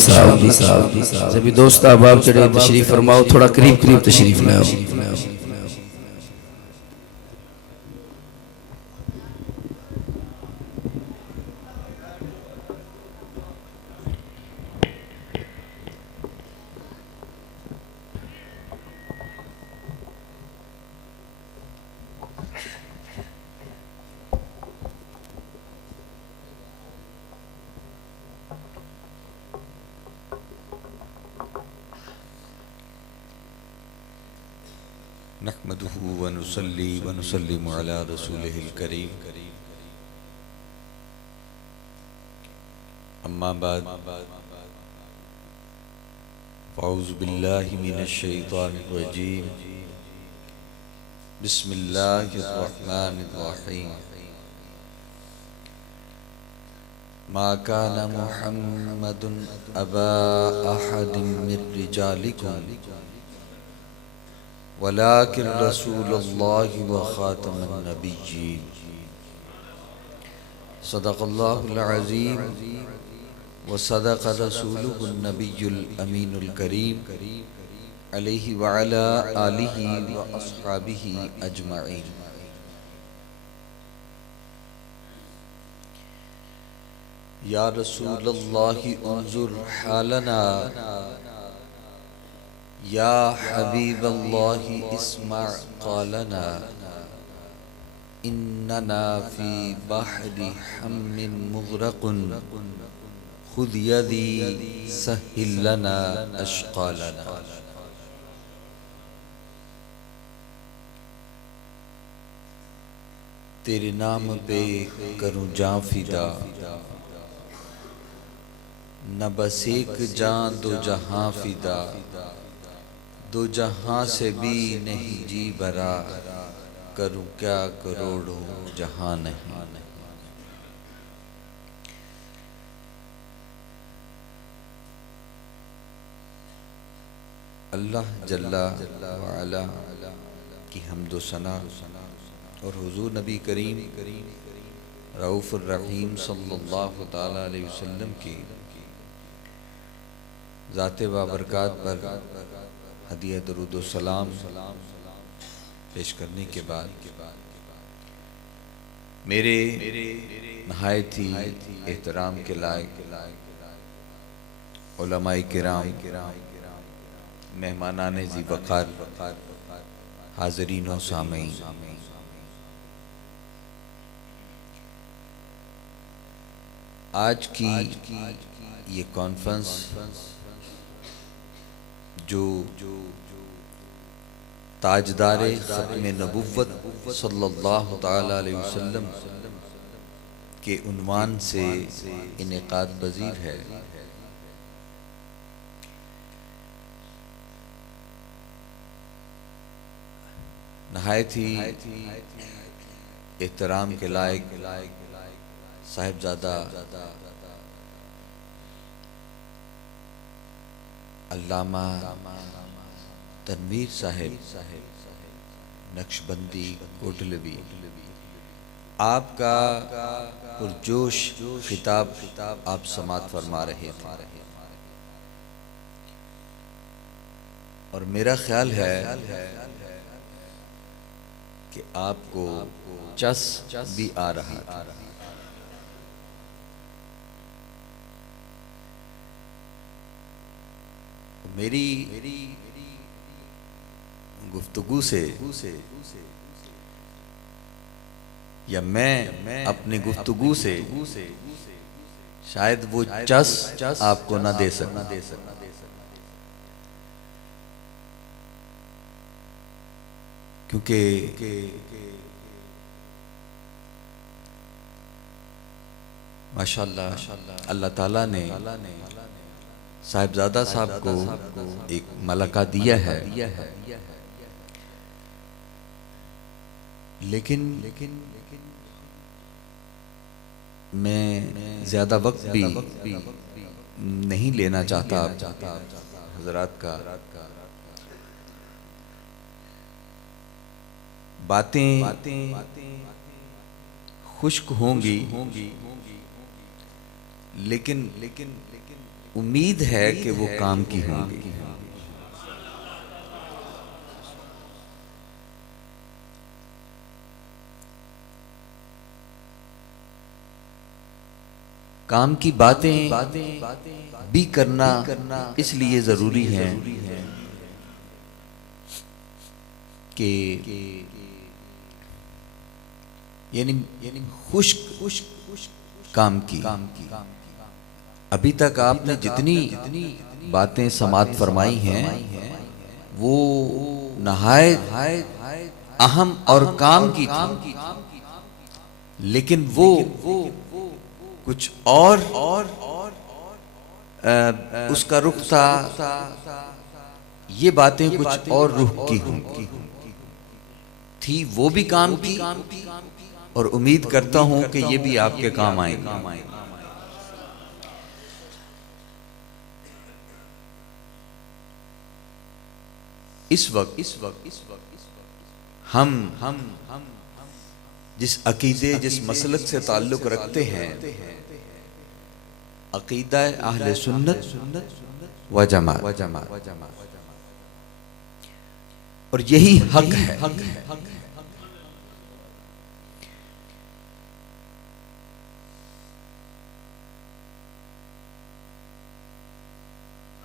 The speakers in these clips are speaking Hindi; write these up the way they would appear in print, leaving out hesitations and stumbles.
साहब सभी दोस्त अहबाब चढ़े तशरीफ फरमाओ, थोड़ा करीब करीब तशरीफ लाओ। नहमदुहु व नुसल्ली व नुसल्लिमु अला रसूलिहिल करीम। अम्मा बाद, फ़अऊज़ु बिल्लाहि मिनश शैतानिर रजीम। बिस्मिल्लाहिर रहमानिर रहीम। मा काना मुहम्मदुन अबा अहदिम मिर रिजालिकुम वलाकिन रसूलुल्लाहि व खातमुन नबिय्यीन। सदक़ल्लाहुल अज़ीम व सदक़ रसूलुहुन नबियुल अमीनुल करीम अलैहि व अला आलिहि व अस्हाबिहि अजमईन। या रसूलल्लाहि उन्ज़ुर हालना, या हबीबल्लाहि इस्मा' क़ालना, इन्नना फ़ी बहरि हम्मिन मुग़रक़ुन खुज़ यदी सहिल लना अश्क़ालना। तेरे नाम पे करूँ जाँ फ़िदा, न बस एक जाँ दो जहाँ फ़िदा, दो जहाँ से भी नहीं जी भरा, करूँ क्या करोड़ों जहाँ नहीं। अल्लाह जल्ला व अला की हम्दो सना और हुजूर नबी करीम रऊफ़ुर रहीम सल्लल्लाहु ताला अलैहि वसल्लम की ज़ाते बाबरकात पर हदिया दरूद व सलाम पेश करने के बाद मेरे नहायत ही एहतराम के लायक उलमाए किराम, मेहमानाने ज़ी वक़ार, हाज़रीन व सामीन, आज की ये कॉन्फ्रेंस जो ताजदारे ख़त्मे नबुव्वत सल्लल्लाहु ताला अलैहि वसल्लम के उन्वान से इनेकाद पज़ीर है, नहायत ही एहतराम के लायक साहिबजादा अल्लामा तनवीर साहिब नक्शबंदी कोटलवी, आपका पुरजोश खिताब आप समात फरमा रहे थे और मेरा ख्याल है कि आपको चस भी आ रहा था। मेरी गुफ्तगू से या मैं अपनी गुफ्तगू से शायद वो चस आपको ना दे सकूं, क्योंकि माशाअल्लाह अल्लाह ताला ने साहिबजादा साहब को एक मलका दिया है, लेकिन मैं ज़्यादा वक्त भी नहीं लेना चाहता हज़रात का। बातें खुश्क होंगी, लेकिन उम्मीद है कि वो काम की होंगी। काम की बातें भी करना इसलिए जरूरी है कि यानी खुश्क काम की। अभी तक आपने जितनी बातें समाअत फरमाई हैं वो नहायत अहम और काम की थी, लेकिन वो कुछ और उसका रुख था, ये बातें कुछ और रुख की होंगी थी। वो भी काम की और उम्मीद करता हूं कि ये भी आपके काम आएगी। इस वक्त हम जिस अकीदे जिस मसलक से ताल्लुक रखते हैं, अकीदा अहले सुन्नत व जमात, और यही हक है।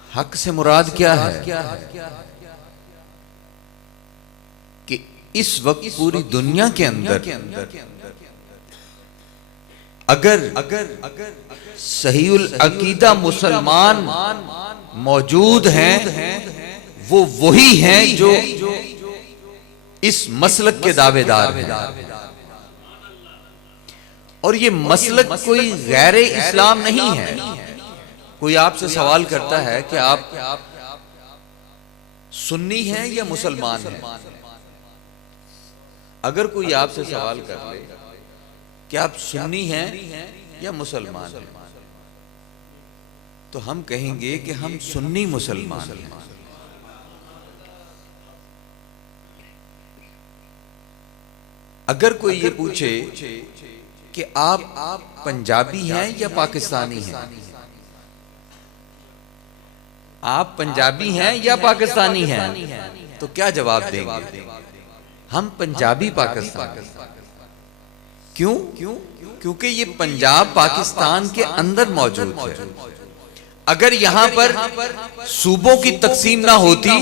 हक से मुराद क्या है कि इस वक्त पूरी दुनिया के अंदर अगर सहीउल अकीदा मुसलमान मौजूद हैं, वो वही हैं जो इस मसलक के दावेदार हैं। और ये मसलक कोई गैर इस्लाम नहीं है। कोई आपसे सवाल करता है कि आप सुन्नी हैं या मुसलमान हैं। अगर कोई आपसे सवाल कर ले कि आप सुन्नी हैं या मुसलमान हैं, तो हम कहेंगे कि हम सुन्नी मुसलमान हैं। अगर कोई ये पूछे कि आप पंजाबी हैं या पाकिस्तानी हैं, आप पंजाबी हैं या पाकिस्तानी हैं, तो क्या जवाब देंगे? हम पंजाबी पाकिस्तान। क्यों? क्योंकि ये पंजाब पाकिस्तान के अंदर मौजूद है। अगर यहां पर सूबों की तकसीम ना होती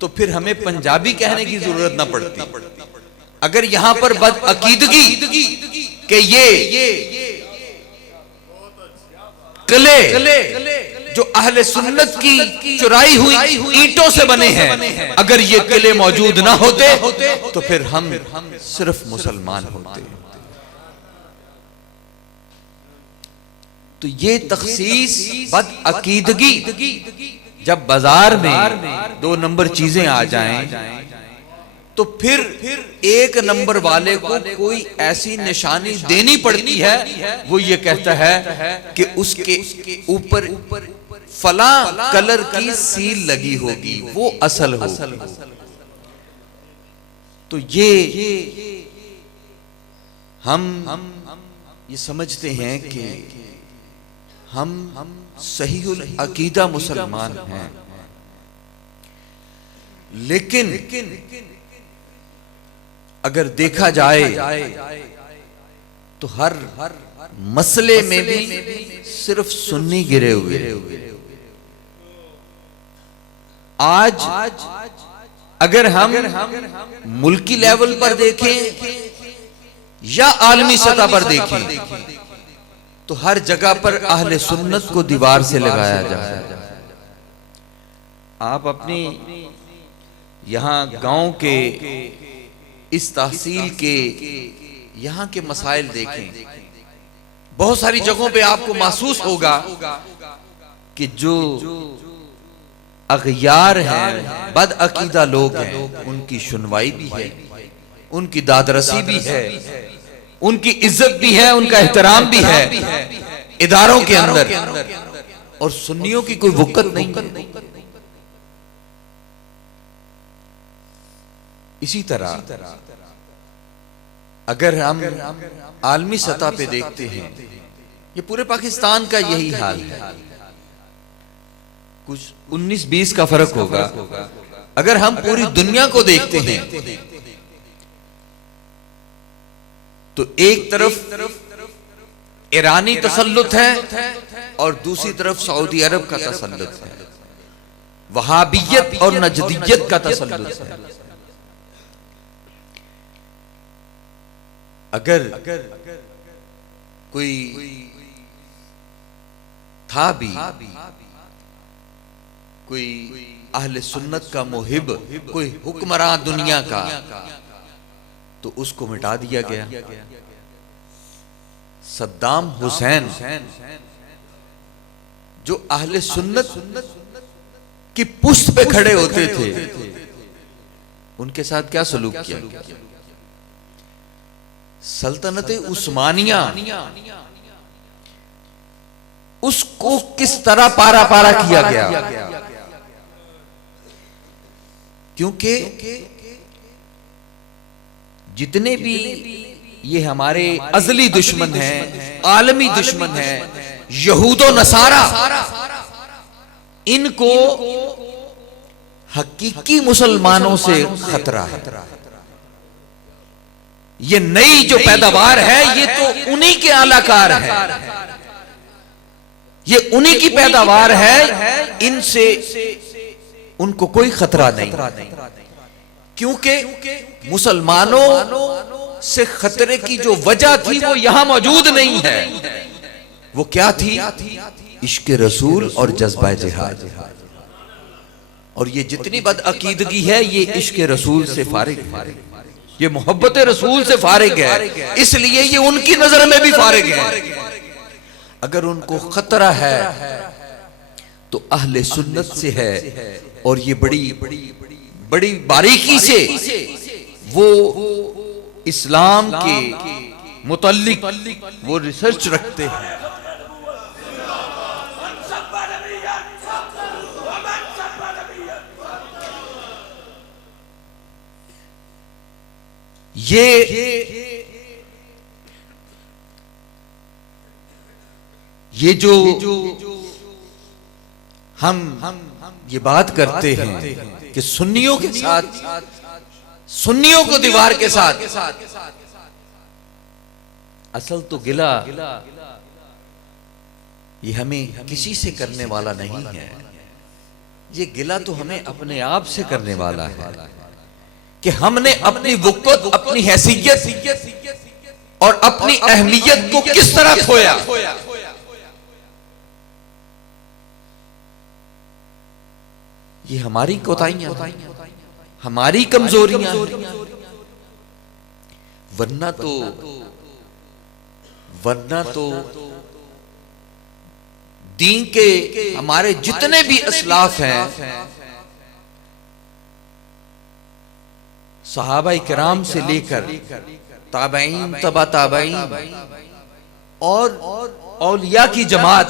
तो फिर हमें पंजाबी कहने की जरूरत ना पड़ती। अगर यहां पर बदअकीदगी कि ये किले जो अहले सुन्नत की चुराई हुई ईंटों से बने हैं, अगर ये किले मौजूद ना होते तो फिर हम सिर्फ मुसलमान होते। तो ये तखसीस बदअकीदगी, जब बाजार में 2 नंबर चीजें आ जाएं तो फिर 1 नंबर वाले को कोई ऐसी निशानी देनी पड़ती है, वो ये कहता है कि उसके ऊपर फला कलर की सील लगी होगी, वो असल होगी। तो ये हम ये समझते हैं कि हम सहीहुल अकीदा मुसलमान हैं, लेकिन अगर देखा जाए तो हर मसले में भी सिर्फ सुन्नी गिरे हुए। आज अगर हम मुल्की लेवल पर देखें या आलमी सतह पर देखें तो हर जगह पर अहले सुन्नत को दीवार से लगाया जाता है। आप अपनी यहां गांव के इस तहसील के यहां के मसाइल देखें, बहुत सारी जगहों पे आपको महसूस होगा कि जो अगयार हैं, बदअकीदा लोग हैं, उनकी सुनवाई भी है, उनकी दादरसी भी है, उनकी इज्जत भी है, उनका एहतराम भी है इदारों के अंदर, और सुन्नियों की कोई वक़्त नहीं। इसी तरह अगर हम आलमी सतह पे देखते हैं, ये पूरे पाकिस्तान का यही हाल है। कुछ 19-20 का फर्क होगा। अगर हम पूरी दुनिया को देखते हैं तो एक तरफ ईरानी तसल्लुत है और दूसरी तरफ सऊदी अरब का तसल्लुत है, वहाबियत और नजदियत का तसल्लुत है। अगर कोई था भी कोई अहले सुन्नत का मुहिब, कोई हुक्मरान दुनिया का, तो उसको मिटा दिया गया। सद्दाम हुसैन जो अहले सुन्नत की पुष्ट पे खड़े होते थे, उनके साथ क्या सलूक किया गया? सल्तनत उस्मानिया उसको किस तरह पारा पारा किया गया? क्योंकि जितने भी ये हमारे अजली दुश्मन हैं, आलमी दुश्मन हैं, यहूदो नसारा, इनको हकीकी मुसलमानों से खतरा है। ये नई जो पैदावार है ये तो उन्हीं के आलाकार है, ये उन्हीं की पैदावार है, इनसे उनको कोई खतरा नहीं। क्योंकि मुसलमानों से खतरे की जो वजह थी वो यहां मौजूद नहीं है। वो क्या थी? इश्क रसूल और जज्बा जिहाद। और ये जितनी बदअकीदगी है ये इश्क रसूल से फारिग है, ये मोहब्बत रसूल से फारिग है, इसलिए ये उनकी नजर में भी फारिग है। अगर उनको खतरा है तो अहले सुन्नत से है, और ये बड़ी बारीकी से वो इस्लाम के मुतल्लिक वो रिसर्च रखते हैं। ये जो हम ये बात करते हैं कि सुन्नियों के साथ, सुन्नियों को दीवार के साथ, असल तो गिला ये हमें किसी से करने वाला नहीं है। ये गिला तो हमें अपने आप से करने वाला है कि हमने अपनी वक़्त, अपनी हैसियत और अपनी अहमियत को किस तरह खोया। ये हमारी कोताहियां, हमारी कमजोरियां हैं। वरना तो दीन के हमारे जितने भी असलाफ हैं, सहाबा किराम से लेकर ताबईन, तबा ताबईन और औलिया की जमात,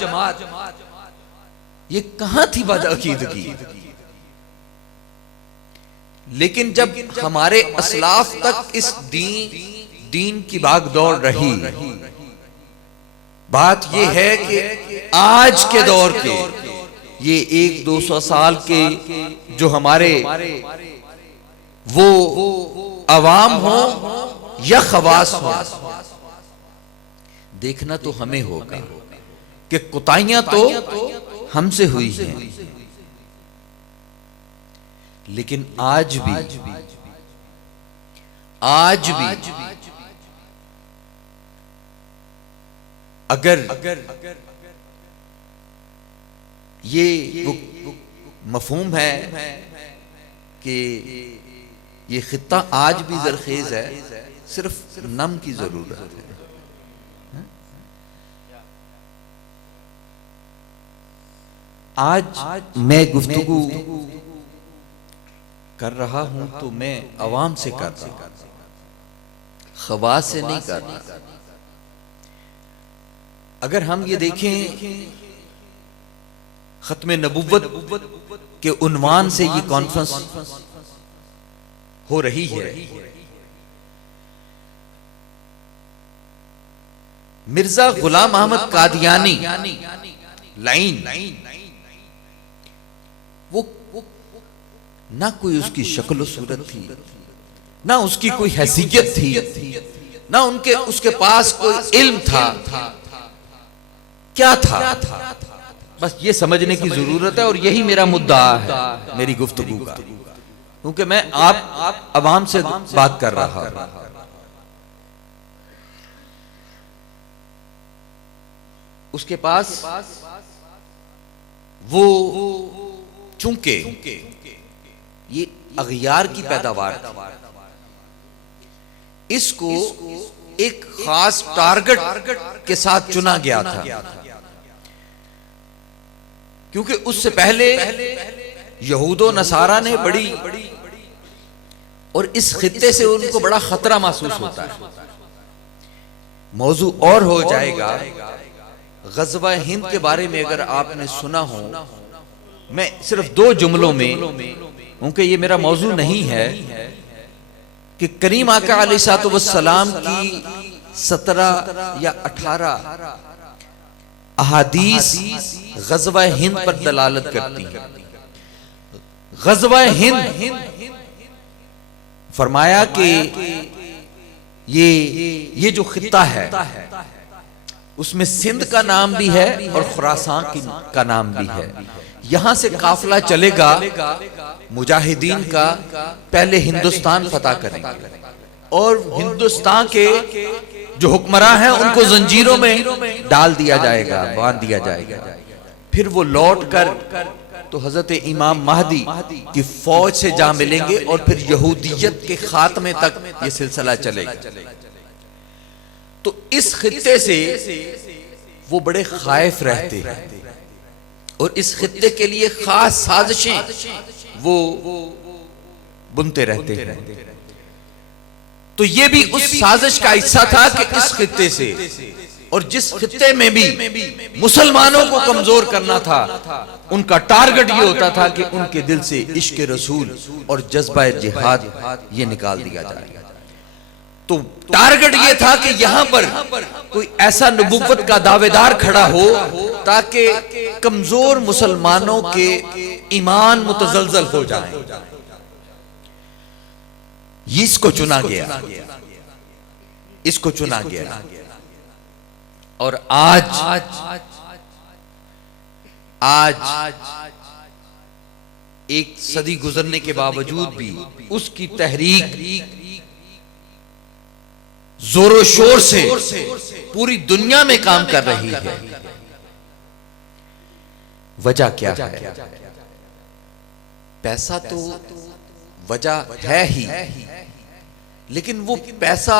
ये कहां थी बदअकीदगी? लेकिन जब हमारे असलाफ तक इस दीन की भागदौड़ रही, बात यह है कि आज के दौर के ये 100-200 साल के जो हमारे वो अवाम हो या खवास हो, देखना तो हमें होगा कि कोताहियां तो हमसे हुई हैं, लेकिन आज भी अगर ये मफहूम है कि ये खित्ता आज भी जरखेज है, सिर्फ नम की जरूरत है। आज मैं गुफ्तगू कर रहा हूं तो मैं अवाम से कर रहा हूं, खवास से नहीं कर रहा। अगर हम ये देखें खत्म नबुव्वत के उन्वान से ये कॉन्फ्रेंस हो रही है, मिर्जा गुलाम अहमद कादियानी लाइन वो ना कोई उसकी शक्ल सूरत थी, ना उसकी कोई हैसियत थी, ना उसके पास कोई इल्म था। क्या था? बस ये समझने की जरूरत है, और यही मेरा मुद्दा है मेरी गुफ्तगू का, क्योंकि मैं आप अवाम से बात कर रहा हूं। उसके पास वो चूंकि ये अगयार की पैदावार थी, इसको एक खास टारगेट के साथ चुना गया था, क्योंकि उससे पहले यहूदो नसारा ने बड़ी, और इस खित्ते से उनको बड़ा खतरा महसूस होता है। मौजू और हो जाएगा, गज़वा हिंद के बारे में अगर आपने सुना हो, मैं सिर्फ 2 जुमलों में, क्योंकि ये मेरा मौजू नहीं है, कि करीम आका अलैहिस्सलाम की 17 या 18 अहादीस गज़वा हिंद पर दलालत करती हैं। गज़वा हिंद फरमाया कि ये जो खित्ता है उसमें सिंध का नाम भी है और खुरासान का नाम भी है। यहां से काफिला चलेगा मुजाहिदीन का, पहले हिंदुस्तान फतह करेंगे, और हिंदुस्तान के जो हुक्मरान हैं उनको जंजीरों में डाल दिया जाएगा, बांध दिया जाएगा। फिर वो लौट कर तो हजरत इमाम महदी की फौज से जा मिलेंगे, और फिर यहूदियत के खात्मे तक ये सिलसिला चलेगा। तो इस खित्ते से वो बड़े खाइफ रहते हैं, और इस खित्ते के लिए खास साजिशें वो बुनते रहते हैं। तो ये भी उस साजिश का हिस्सा था कि इस खित्ते से, और जिस खित्ते में भी मुसलमानों को कमजोर करना था, उनका टारगेट ये होता था कि उनके दिल से इश्क रसूल और जज्बा जिहाद ये निकाल दिया जाए। तो टारगेट ये था कि यहां पर कोई ऐसा नबुव्वत का दावेदार खड़ा हो ताकि कमजोर मुसलमानों के ईमान मुतजलजल हो जाए। इसको चुना गया, इसको चुना गया। और आज एक सदी गुजरने के बावजूद भी उसकी तहरीक जोरों शोर से पूरी दुनिया में काम कर रही है। वजह क्या है? पैसा तो वजह है ही, लेकिन वो पैसा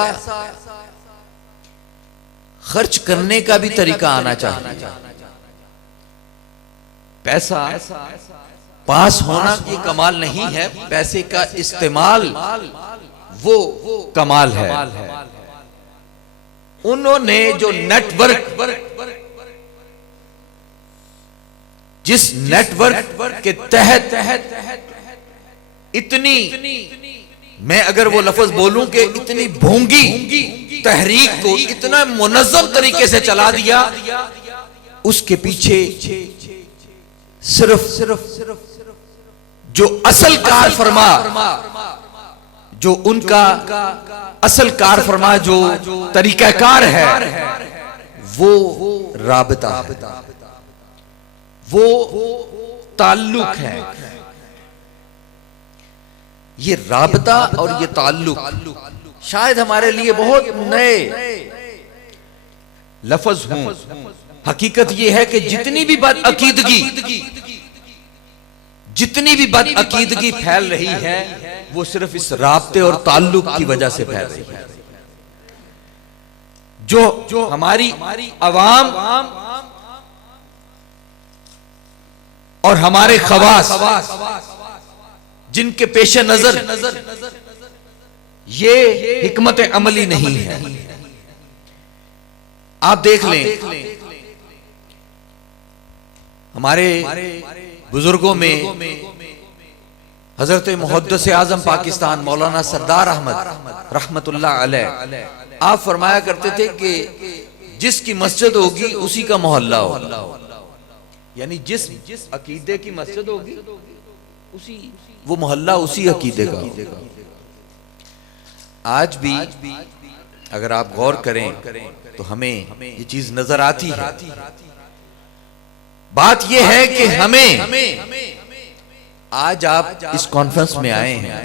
खर्च करने का भी तरीका आना चाहिए। पैसा पास होना ये कमाल नहीं है, पैसे का इस्तेमाल वो कमाल है। उन्होंने जो नेटवर्क, जिस नेटवर्क के तहत इतनी, मैं अगर वो लफ्ज बोलूं कि इतनी भोंगी तहरीक को इतना मुनज़्ज़म तरीके से चला दिया, उसके पीछे सिर्फ जो असल कार फरमा, जो उनका असल कार फरमा जो तरीकाकार है, वो राबता है, वो ताल्लुक है। ये राबता और ये ताल्लुक शायद हमारे लिए बहुत नए लफ्ज हों। हकीकत ये है कि जितनी भी बदअकीदगी फैल रही है, वो सिर्फ इस राबते और ताल्लुक की वजह से फैल रही है। जो हमारी अवाम और हमारे खवास, जिनके पेशे नजर ये हिकमत अमली नहीं है। आप देख लें, हमारे बुजुर्गों में हजरत मुहद्दिस आजम पाकिस्तान मौलाना सरदार अहमद रहमतुल्लाह अलैह, आप फरमाया करते थे कि जिसकी मस्जिद होगी उसी का मोहल्ला होगा। यानी जिस अकीदे की मस्जिद होगी वो मोहल्ला उसी अकीदे का हो। आज भी अगर आप गौर करें तो हमें ये चीज नजर आती है। बात यह है कि हमें आज आप इस कॉन्फ्रेंस में आए हैं,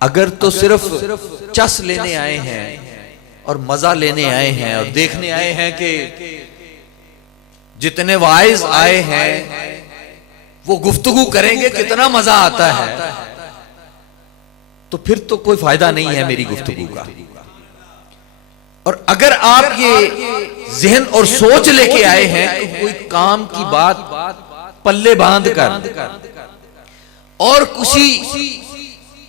अगर तो सिर्फ चस लेने आए हैं और मजा लेने आए हैं और देखने आए हैं कि जितने वाइज आए हैं वो गुफ्तगू करेंगे कितना मजा आता है, तो फिर तो कोई फायदा नहीं है मेरी गुफ्तगू का। और अगर आप ये जहन और सोच लेके आए हैं कि कोई काम की बात पल्ले बांध कर और किसी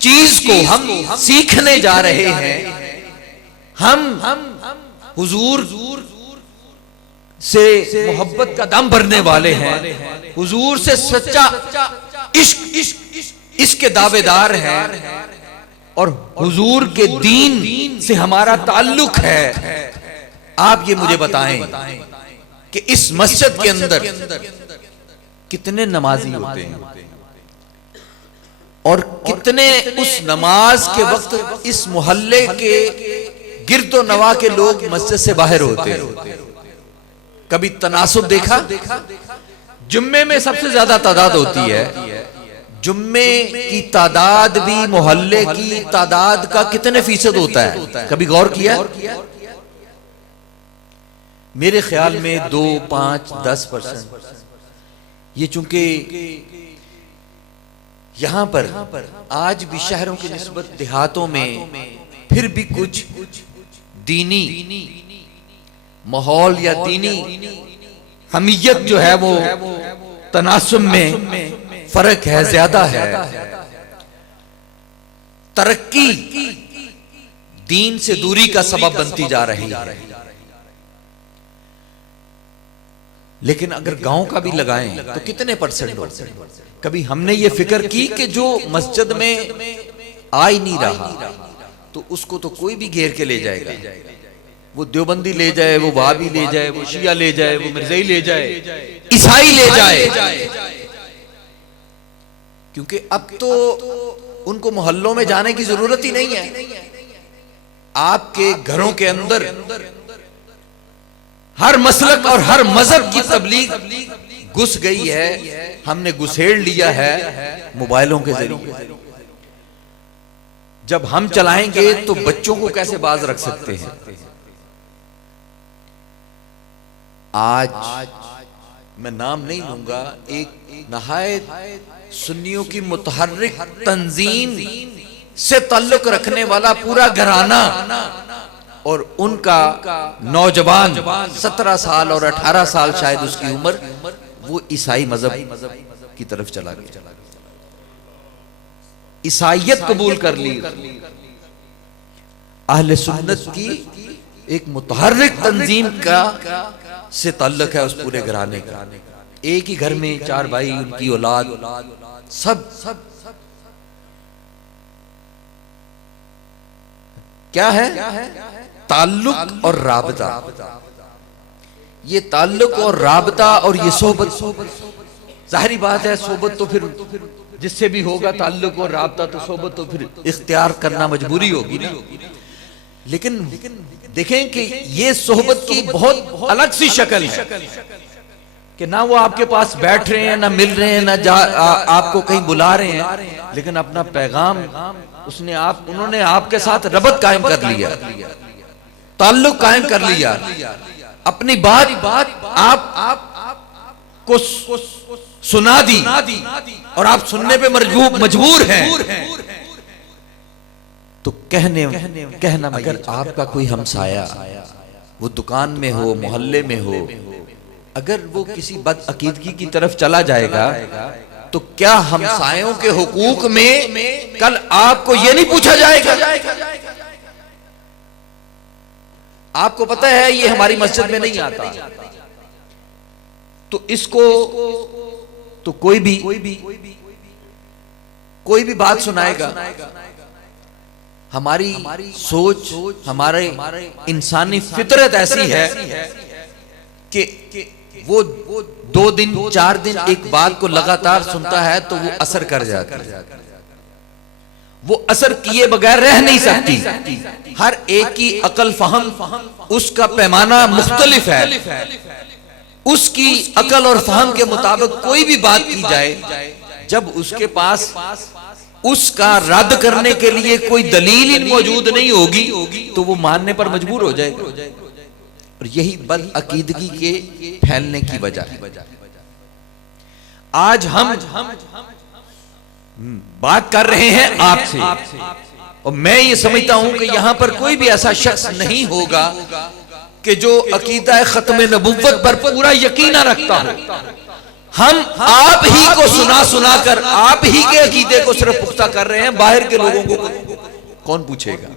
चीज को हम सीखने जा रहे हैं, हम हुजूर से मोहब्बत का दम भरने वाले हैं, हुजूर से सच्चा इश्क इसके दावेदार हैं और हुजूर के दीन से हमारा ताल्लुक है, आप ये मुझे बताएं कि इस मस्जिद के अंदर कितने नमाजी होते हैं और कितने उस नमाज के वक्त इस मोहल्ले के गिरदो नवा के लोग मस्जिद से बाहर होते हैं। कभी तनासुब देखा? जुम्मे में सबसे ज्यादा तादाद होती है, जुम्मे की तादाद भी मोहल्ले की तादाद का कितने फीसद होता है, कभी गौर किया? मेरे ख्याल में 2, 5, 10%। ये चूंकि यहां पर आज भी शहरों की निस्बत देहातों में फिर भी कुछ दीनी माहौल या दीनी हमीयत जो है वो तनासुब में फर्क है, ज्यादा है। तरक्की दीन से दूरी का सबब बनती जा रही है। लेकिन अगर गांव का भी लगाएं तो कितने परसेंट हो? कभी हमने ये फिक्र की कि जो मस्जिद में आ ही नहीं रहा तो उसको तो कोई भी घेर के ले जाएगा, वो देवबंदी ले जाए, वो वहाबी ले जाए, वो शिया ले जाए, वो मिर्ज़ाई ले जाए, ईसाई ले जाए, क्योंकि अब तो उनको मोहल्लों में जाने की जरूरत ही नहीं है। आपके घरों के अंदर हर मसलक और हर मजहब की तबलीग घुस गई है, हमने घुसेड़ लिया है मोबाइलों के जरिए। जब हम चलाएंगे तो बच्चों को कैसे बाज रख सकते हैं? आज मैं नाम नहीं लूंगा, एक नहायत सुन्नियों की मुतहर्रिक तंजीम से ताल्लुक रखने वाला पूरा घराना और उनका नौजवान 17 साल और 18 साल शायद उसकी उम्र, वो ईसाई मजहब की तरफ चला गया, ईसाइयत कबूल कर ली। अहले सुन्नत की एक मुतहर्रिक तंजीम का से ताल्लुक है उस पूरे घराने का। एक ही घर में 4 भाई, उनकी औलाद, सब क्या है? ताल्लुक और राबता। ये ताल्लुक और राबता और ये सोबत, जाहिरी बात है सोबत तो फिर जिससे भी होगा ताल्लुक और राबता, तो सोबत तो फिर इख्तियार करना मजबूरी होगी ना। लेकिन देखें कि ये सोहबत की बहुत अलग सी शक्ल है कि ना वो आपके पास बैठ रहे हैं, ना मिल रहे हैं, ना आपको कहीं बुला रहे हैं, लेकिन अपना पैगाम उन्होंने आपके साथ रबत कायम कर लिया, ताल्लुक कायम कर लिया, अपनी बात आप को सुना दी और आप सुनने पे मजबूर हैं। तो कहना अगर आपका कोई हमसाया वो दुकान में हो, मोहल्ले में हो, अगर वो किसी बदअकीदगी की तरफ चला जाएगा तो क्या हमसायों के हुकूक में कल आपको ये नहीं पूछा जाएगा? आपको पता है ये हमारी मस्जिद में नहीं आता, तो इसको तो कोई भी बात सुनाएगा। हमारी सोच, हमारे इंसानी फितरत ऐसी है कि वो 2 दिन 4 दिन एक बात को लगातार सुनता है तो वो असर कर जाता है, वो असर किए बगैर रह नहीं सकती। हर एक की अकल फहम उसका पैमाना मुख्तलिफ है, उसकी अकल और फहम के मुताबिक कोई भी बात की जाए, जब उसके पास उसका रद्द करने के लिए कोई दलील ही मौजूद नहीं होगी तो वो मानने पर मजबूर हो जाएगा। और यही बदअकीदगी के फैलने की वजह है। आज हम बात कर रहे हैं आपसे, और मैं ये समझता हूं कि यहां पर कोई भी ऐसा शख्स नहीं होगा कि जो अकीदा खत्म नबुव्वत पर पूरा यकीन रखता हो। हम आप ही को सुना सुना कर आप ही के अकीदे को सिर्फ पुख्ता कर रहे हैं, बाहर के लोगों को कौन पूछेगा।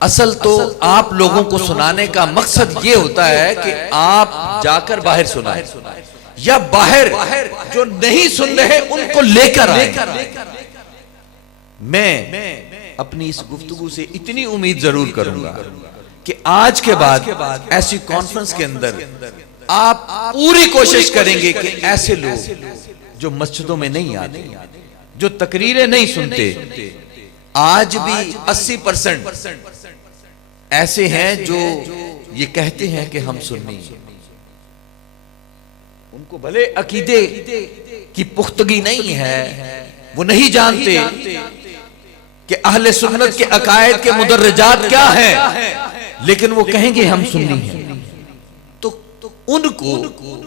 असल तो आप लोगों को सुनाने का मकसद ये होता है कि आप जाकर बाहर सुनाएं, या बाहर जो नहीं सुन रहे उनको लेकर आए। मैं अपनी इस गुफ्तगू से इतनी उम्मीद जरूर करूंगा कि आज के बाद ऐसी कॉन्फ्रेंस के अंदर आप पूरी कोशिश करेंगे कि ऐसे लोग जो मस्जिदों में नहीं आते, जो तकरीरें नहीं सुनते, आज भी 80% ऐसे हैं जो ये कहते हैं कि हम सुन्नी हैं। उनको भले अकीदे की पुख्तगी नहीं है, वो नहीं जानते कि अहले सुन्नत के अकायद के मुदर्रजात क्या हैं, लेकिन वो कहेंगे हम सुन्नी हैं। तो उनको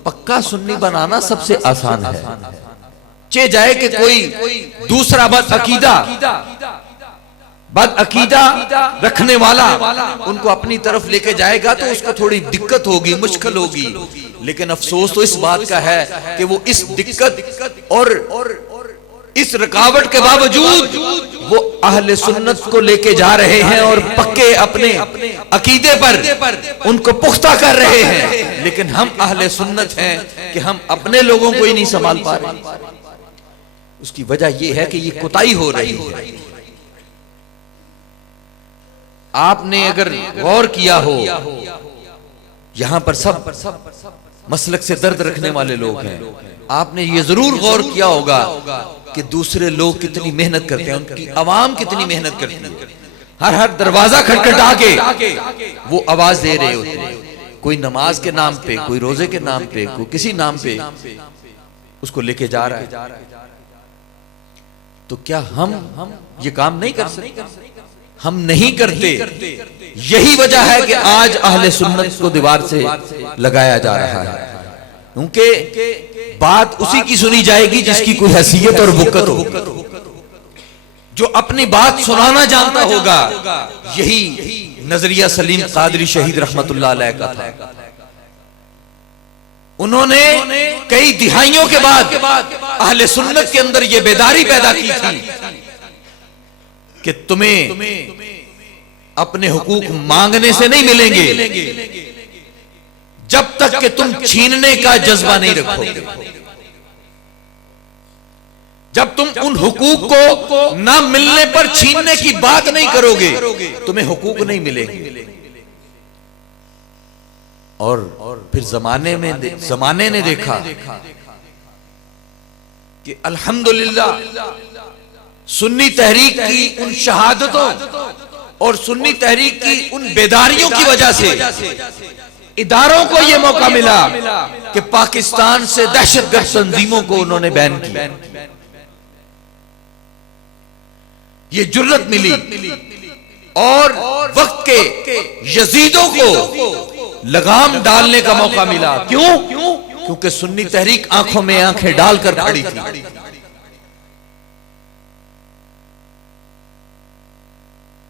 पक्का सुन्नी बनाना सबसे आसान है। चे जाए कि कोई दूसरा बद अकीदा रखने वाला उनको अपनी तरफ लेके जाएगा तो उसको थोड़ी दिक्कत होगी, मुश्किल होगी। लेकिन अफसोस तो इस बात का है कि वो इस दिक्कत और इस रुकावट के बावजूद वो अहले सुन्नत को लेके जा रहे हैं और पक्के अपने अकीदे पर उनको पुख्ता कर रहे हैं। लेकिन हम अहले सुन्नत हैं कि हम अपने लोगों को ही नहीं संभाल पा रहे। उसकी वजह यह है कि ये कोताही हो रही है। आपने अगर गौर किया हो, यहां पर सब मसलक से दर्द रखने वाले लोग हैं। आपने ये जरूर गौर किया होगा कि दूसरे लोग कितनी मेहनत करते हैं, उनकी आवाम कितनी मेहनत करती है। हर दरवाजा खटखटा के वो आवाज दे रहे होते हैं। कोई नमाज के नाम पे, कोई रोजे के नाम पे, कोई किसी नाम पे उसको लेके जा रहा है। तो क्या हम ये काम नहीं कर सकते? हम नहीं करते। यही वजह है कि आज अहले सुन्नत को दीवार से लगाया जा रहा है, क्योंकि बात उसी की सुनी जाएगी जिसकी कोई हैसियत और वक़्त हो, जो अपनी बात सुनाना जानता होगा। यही नजरिया सलीम कादरी शहीद रहमतुल्लाह अलैह का था। उन्होंने कई दिहाइयों के बाद अहले सुन्नत के अंदर यह बेदारी पैदा की थी कि तुम्हें अपने हुकूक मांगने से नहीं मिलेंगे जब तक कि तुम छीनने का जज्बा नहीं रखोगे। जब तुम उन हुकूक को ना मिलने पर छीनने की बात नहीं करोगे, तुम्हें हुकूक नहीं मिलेंगे। और फिर जमाने ने देखा कि अल्हम्दुलिल्लाह सुन्नी तहरीक की उन शहादतों और सुन्नी तहरीक की उन बेदारियों की वजह से इदारों को यह मौका मिला कि पाकिस्तान से दहशतगर्द तंजीमों को उन्होंने बैन किया। ये जुर्रत मिली और वक्त के यजीदों को लगाम डालने का मौका मिला। क्यों? क्योंकि सुन्नी तहरीक आंखों में आंखें डालकर खड़ी थी।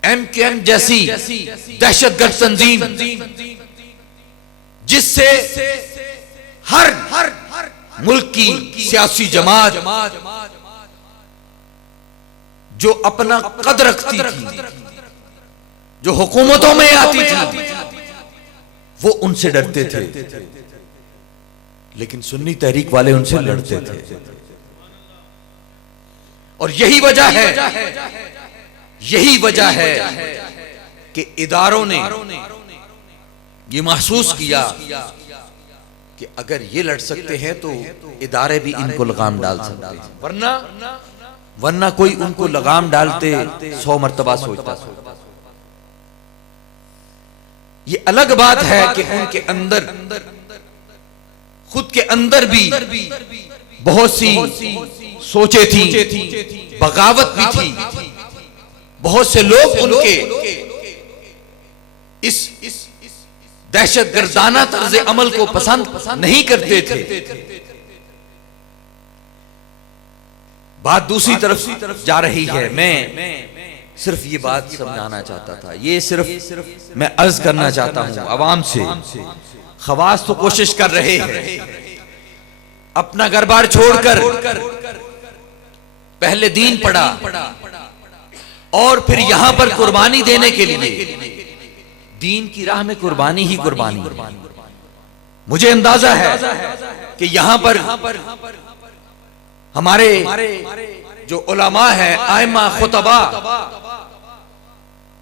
MKM जैसी दहशतगर्द तंजीम जिससे हर मुल्क की सियासी जमात जो अपना कद रखती थी, जो हुकूमतों में आती थी, वो उनसे डरते थे। लेकिन सुन्नी तहरीक वाले उनसे लड़ते थे। और यही वजह है कि इदारों ने ये महसूस किया कि अगर ये लड़ सकते हैं तो इदारे भी इनको लगाम डाल सकते हैं, वरना कोई उनको लगाम डालते 100 मर्तबा सोचता। ये अलग बात है कि उनके अंदर, खुद के अंदर भी बहुत सी सोचे थी, बगावत भी थी। बहुत से लोग उनके इस दहशतगर्दाना तर्ज अमल को पसंद नहीं करते थे। बात दूसरी तरफ जा रही है। मैं सिर्फ ये बात समझाना चाहता था, ये सिर्फ मैं अर्ज करना चाहता हूं अवाम से। खवास तो कोशिश कर रहे हैं अपना घर बार छोड़कर, पहले दीन पढ़ा और फिर यहां पर कुर्बानी देने के लिए, दीन की राह में कुर्बानी ही कुर्बानी। मुझे अंदाजा है कि यहां पर हमारे जो उलमा है, आइमा, खुतबा,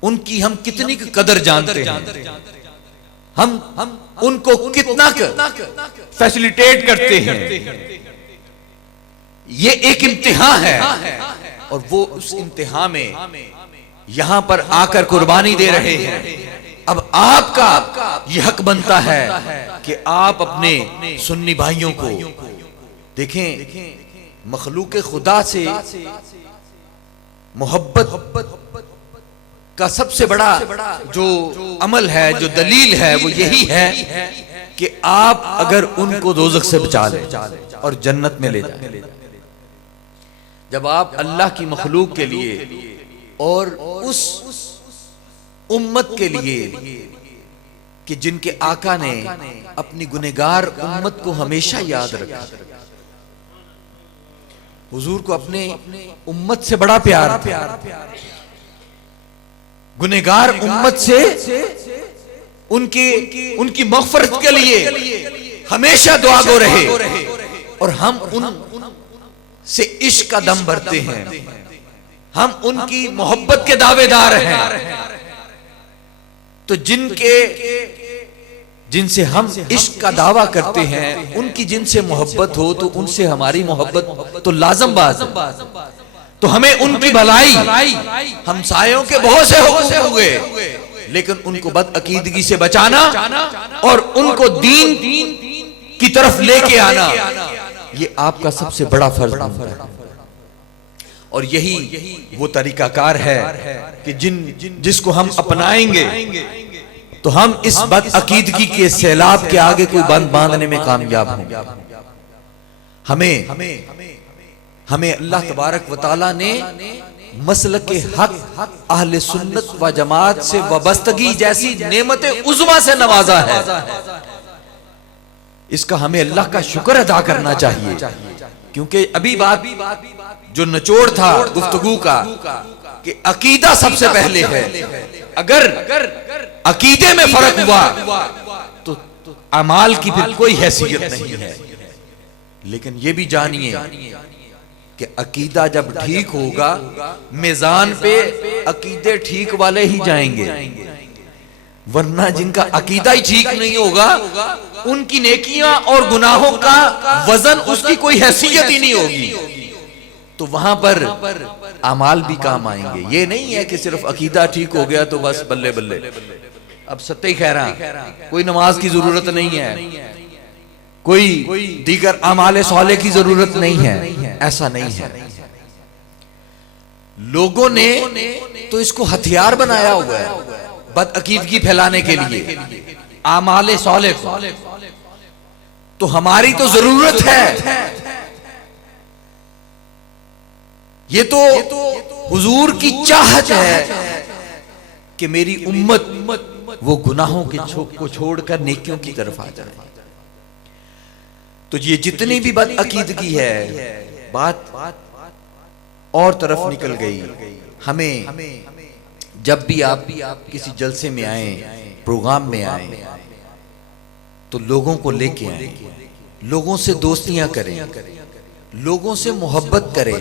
उनकी हम कितनी कदर जानते हैं, हम उनको कितना फैसिलिटेट करते हैं। ये एक इम्तिहान है और वो उस इम्तिहान में यहां पर आकर कुर्बानी दे रहे हैं। अब आपका यह हक बनता है कि आप अपने सुन्नी भाइयों को देखें। मखलूक खुदा से मोहब्बत का सबसे बड़ा जो अमल है, जो दलील है, वो यही है कि आप अगर उनको दोज़ख से बचा लें और जन्नत में ले जाएं। जब आप अल्लाह की मखलूक के लिए और उस उम्मत के लिए कि जिनके आका ने अपनी गुनहगार उम्मत को हमेशा याद रखा, हुजूर को अपने उम्मत से बड़ा प्यार था, गुनहगार उम्मत से उनकी मग़फ़िरत के लिए हमेशा दुआ गो रहे, और हम उन से इश्क का दम भरते हैं, हम उनकी मोहब्बत के दावेदार हैं। तो जिनसे हम इश्क का दावा करते हैं, उनकी जिनसे मोहब्बत हो तो उनसे हमारी मोहब्बत तो लाज़म बात है। तो हमें उनकी भलाई, हमसायों के बहुत से हुकूक हुए, लेकिन उनको बदअकीदगी से बचाना और उनको दीन की तरफ लेके आना, ये आपका सबसे बड़ा फर्ज बनता है। और यही वो तरीकाकार है कि जिसको हम अपनाएंगे तो हम इस बदअकीदगी के सैलाब के आगे कोई बंद बांधने में कामयाब होंगे। हमें अल्लाह तबारक व तआला ने मसलक के हक, अहले सुन्नत व जमात से वाबस्तगी जैसी नेमत उज़्मा से नवाजा है। इसका हमें अल्लाह का शुक्र अदा करना चाहिए, क्योंकि अभी बात जो निचोड़ था गुफ्तगू का कि अकीदा सबसे पहले है। अगर अकीदे में फर्क हुआ तो अमाल की फिर कोई हैसियत नहीं है। लेकिन ये भी जानिए कि अकीदा जब ठीक होगा, मिजान पे अकीदे ठीक वाले ही जाएंगे, वरना जिनका अकीदा ही ठीक नहीं होगा, उनकी नेकियां और गुनाहों का वजन, उसकी कोई हैसियत ही नहीं होगी। तो वहां पर अमाल भी काम आएंगे। ये नहीं है कि सिर्फ अकीदा ठीक हो गया तो बस बल्ले बल्ले, अब सत्य खैरा, कोई नमाज की जरूरत नहीं है, कोई दीगर अमाले साले की जरूरत नहीं है। ऐसा नहीं है। लोगों ने तो इसको हथियार बनाया हुआ है बदअकीदगी फैलाने के लिए, आमाले साले को। तो हमारी तो जरूरत है, ये तो हुजूर की चाहत है कि मेरी उम्मत वो गुनाहों के को छोड़कर नेकियों की तरफ आ जाए। तो ये जितनी भी बदअकीदगी है, बात और तरफ निकल गई। हमें जब भी आप किसी जलसे में आए, प्रोग्राम में आए, तो लोगों को लेके आए, लोगों से दोस्तियां करें, लोगों से मोहब्बत करें।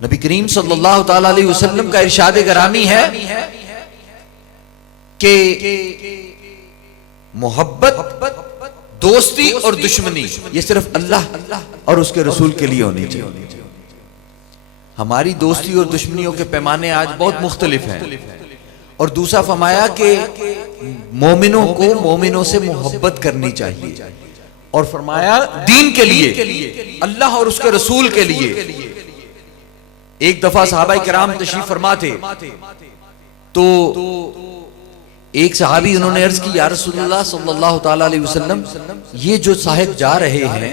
नबी करीम सल्लल्लाहु ताला अलैहि वसल्लम का इरशाद गरामी है कि मोहब्बत दोस्ती और दुश्मनी ये सिर्फ अल्लाह और उसके रसूल के लिए होनी चाहिए। हमारी दोस्ती और दुश्मनियों के पैमाने आज बहुत मुख्तलिफ हैं। और दूसरा फरमाया कि मोमिनों को मोमिनों से मोहब्बत करनी चाहिए। और फरमाया दीन के लिए, अल्लाह और उसके रसूल के लिए। एक दफा सहाबाए किराम तशरीफ फरमा थे, तो एक सहाबी उन्होंने अर्ज की, या रसूलुल्लाह सल्लल्लाहु ताला अलैहि वसल्लम, ये जो साहिब जा रहे हैं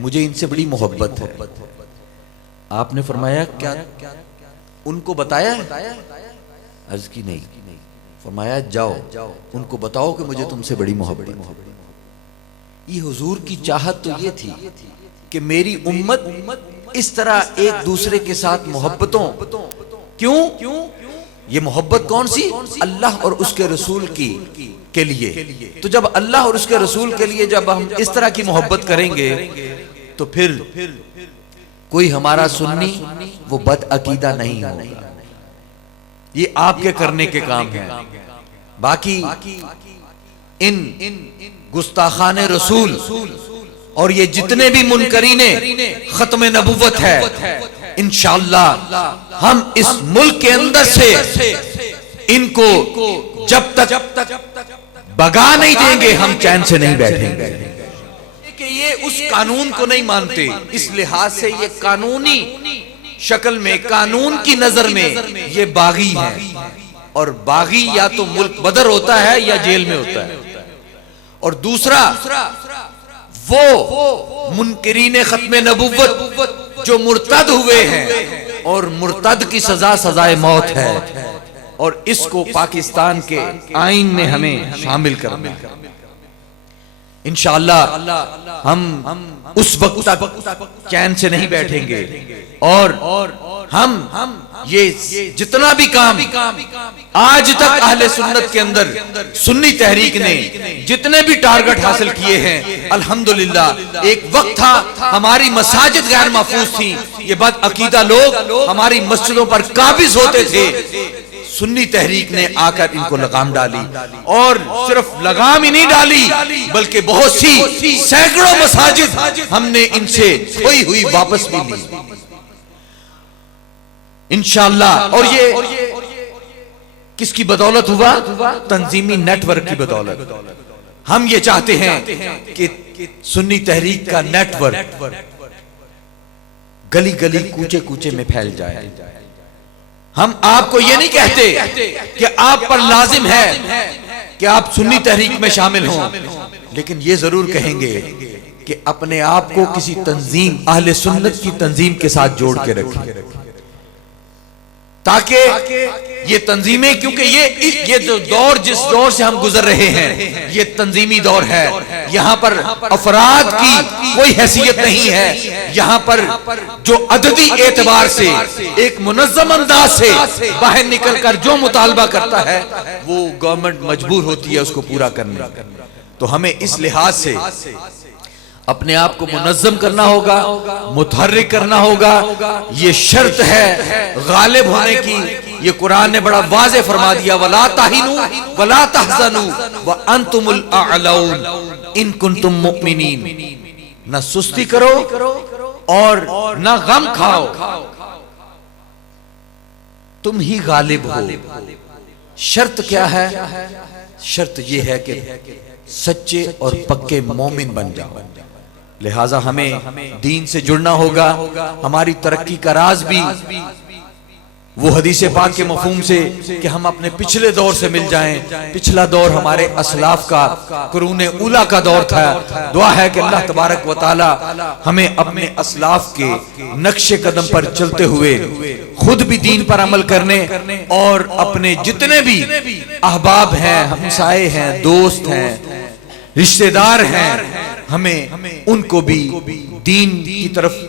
मुझे इनसे बड़ी मोहब्बत है। आपने फरमाया क्या उनको बताया? अर्ज की नहीं। फरमाया जाओ उनको बताओ कि मुझे तुमसे बड़ी मोहब्बत है। ये हुजूर की चाहत तो ये थी कि मेरी उम्मत इस तरह एक दूसरे के साथ मोहब्बतों, क्यों? ये मोहब्बत कौन सी? अल्लाह और उसके रसूल की के लिए। तो जब अल्लाह और उसके रसूल के लिए जब हम इस तरह की मोहब्बत करेंगे तो फिर कोई हमारा सुन्नी वो बद अकीदा नहीं होगा। ये आपके करने के काम है। बाकी इन गुस्ताखाने रसूल और ये जितने भी मुनकरीने खत्म नबुव्वत है, इंशाअल्लाह हम इस मुल्क के अंदर से इनको जब तक भगा नहीं देंगे हम चैन से नहीं बैठेंगे। कि ये उस कानून को नहीं मानते, इस लिहाज से ये कानूनी शक्ल में, कानून की नजर में ये बागी है। और बागी या तो मुल्क बदर होता है या जेल में होता है। और दूसरा वो मुनकरीने खत्म नबुव्वत जो मुर्तद हुए हैं, और मुर्तद की सजा सजाए मौत है। और इसको पाकिस्तान के आईन में हमें शामिल करना है। इंशाअल्लाह हम उस वक्त तक चैन से नहीं बैठेंगे। और हम ये जितना भी काम आज तक अहले सुन्नत के अंदर सुन्नी तहरीक ने जितने भी टारगेट हासिल किए हैं, अल्हम्दुलिल्लाह। एक वक्त था हमारी मसाजिद गैर महफूज थी, ये बद अकीदा लोग हमारी मस्जिदों पर काबिज होते थे। सुन्नी तहरीक ने आकर इनको लगाम डाली, और सिर्फ लगाम ही नहीं डाली बल्कि बहुत सी सैकड़ों मसाजिद हमने इनसे खोई हुई वापस भी ली इंशाअल्लाह। और ये किसकी बदौलत हुआ? तंजीमी नेटवर्क की बदौलत। हम ये चाहते हैं कि सुन्नी तहरीक का नेटवर्क गली गली कूचे कूचे में फैल जाए। हम आपको ये नहीं कहते कि आप पर लाजिम है कि आप सुन्नी तहरीक में शामिल हों, लेकिन ये जरूर कहेंगे कि अपने आप को किसी तंजीम, अहले सुन्नत की तंजीम के साथ जोड़ के रखें, ताकि ये तंजीमें, क्योंकि ये जो दौर, जिस दौर से हम गुजर रहे हैं, ये तंजीमी दौर है। यहाँ पर अफराद की कोई हैसियत नहीं है। यहाँ पर जो अददी एतबार से एक मुनज़्ज़म अंदाज से बाहर निकल कर जो मुतालबा करता है, वो गवर्नमेंट मजबूर होती है उसको पूरा करने। तो हमें इस लिहाज से अपने आप को मुनज़्ज़म करना होगा, मुतहर्रिक करना होगा। ये शर्त है गालिब होने की। ये कुरान ने बड़ा वाज़े फरमा दिया, वला ताहिनु वला तहज़नु व अंतुमुल अअलौन इन कुंतुम मुमिनीन। न सुस्ती करो और न गम खाओ, तुम ही गालिब हो। शर्त क्या है? शर्त यह है कि सच्चे और पक्के मोमिन बन जाओ। लिहाजा हमें दीन से जुड़ना होगा। हमारी तरक्की का राज भी वो हदीस पाक के मफहूम से कि हम अपने पिछले दौर से मिल जाएं। पिछला दौर हमारे असलाफ का कुरूने उला का दौर था। दुआ है कि अल्लाह तबारक व तआला हमें अपने असलाफ के नक्शे कदम पर चलते हुए खुद भी दीन पर अमल करने, और अपने जितने भी अहबाब हैं, हमसाए हैं, दोस्त हैं, रिश्तेदार हैं, हमें उनको भी दीन की तरफ